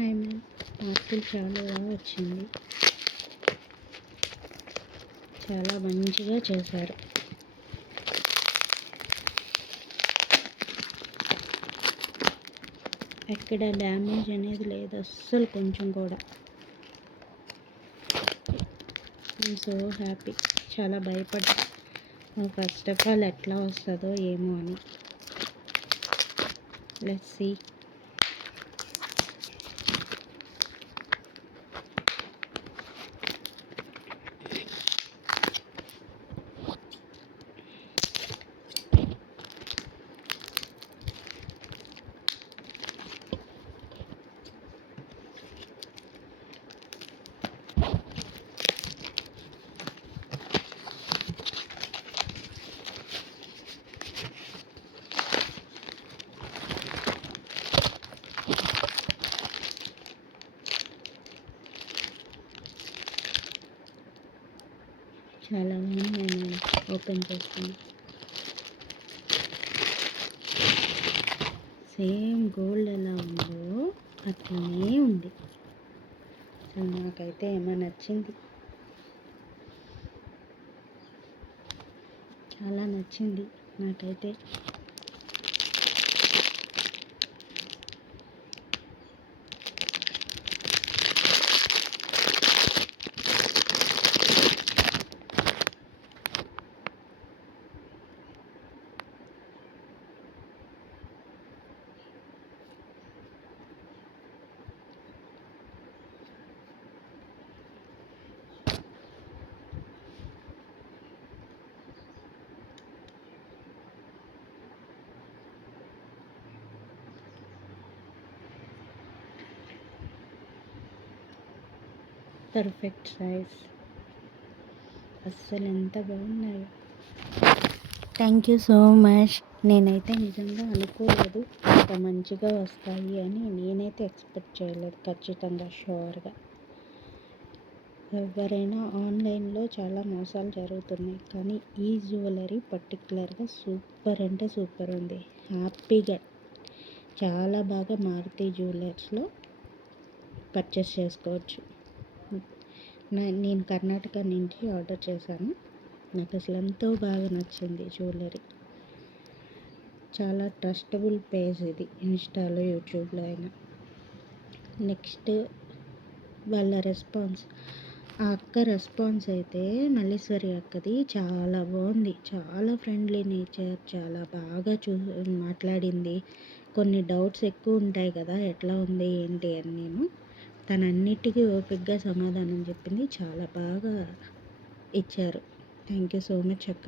Hi ma'am, parcel చాలా బాగా వచ్చింది. చాలా మంచిగా చేశారు. ఎక్కడ డ్యామేజ్ అనేది లేదు అస్సలు, కొంచెం కూడా. I'm so happy. చాలా భయపడ్డా ఫస్ట్ ఆఫ్ ఆల్ ఎట్లా వస్తుందో ఏమో అని. Let's see. చాలా బాగుంది. నేను ఓపెన్ చేస్తాను. సేమ్ గోల్డ్ ఎలా ఉందో అట్లనే ఉంది. అసలు నాకైతే ఏమో నచ్చింది, చాలా నచ్చింది నాకైతే. Perfect size. అస్సలు ఎంత బాగున్నాయో. Thank you so much. నేనైతే నిజంగా అనుకోలేదు ఇంత మంచిగా వస్తాయి అని. నేనైతే ఎక్స్పెక్ట్ చేయలేదు, ఖచ్చితంగా షూర్గా. ఎవరైనా ఆన్లైన్లో చాలా మోసాలు జరుగుతున్నాయి, కానీ ఈ జ్యువెలరీ పర్టికులర్గా సూపర్ అంటే సూపర్ ఉంది. హ్యాపీగా చాలా బాగా మారుతి జ్యువెలర్స్లో పర్చేస్ చేసుకోవచ్చు. నేను కర్ణాటక నుంచి ఆర్డర్ చేశాను. నాకు అసలు ఎంతో బాగా నచ్చింది జ్యువెలరీ. చాలా ట్రస్టబుల్ పేజ్ ఇది, ఇన్స్టాలో యూట్యూబ్లో అయినా. నెక్స్ట్ వాళ్ళ రెస్పాన్స్, ఆ అక్క రెస్పాన్స్ అయితే మల్లీశ్వరి అక్కది చాలా బాగుంది. చాలా ఫ్రెండ్లీ నేచర్, చాలా బాగా మాట్లాడింది. కొన్ని డౌట్స్ ఎక్కువ ఉంటాయి కదా, ఎట్లా ఉంది ఏంటి అని. తనన్నిటికీ ఓపికగా సమాధానం చెప్పింది. చాలా బాగా ఇచ్చారు. థ్యాంక్ యూ సో మచ్ అక్క.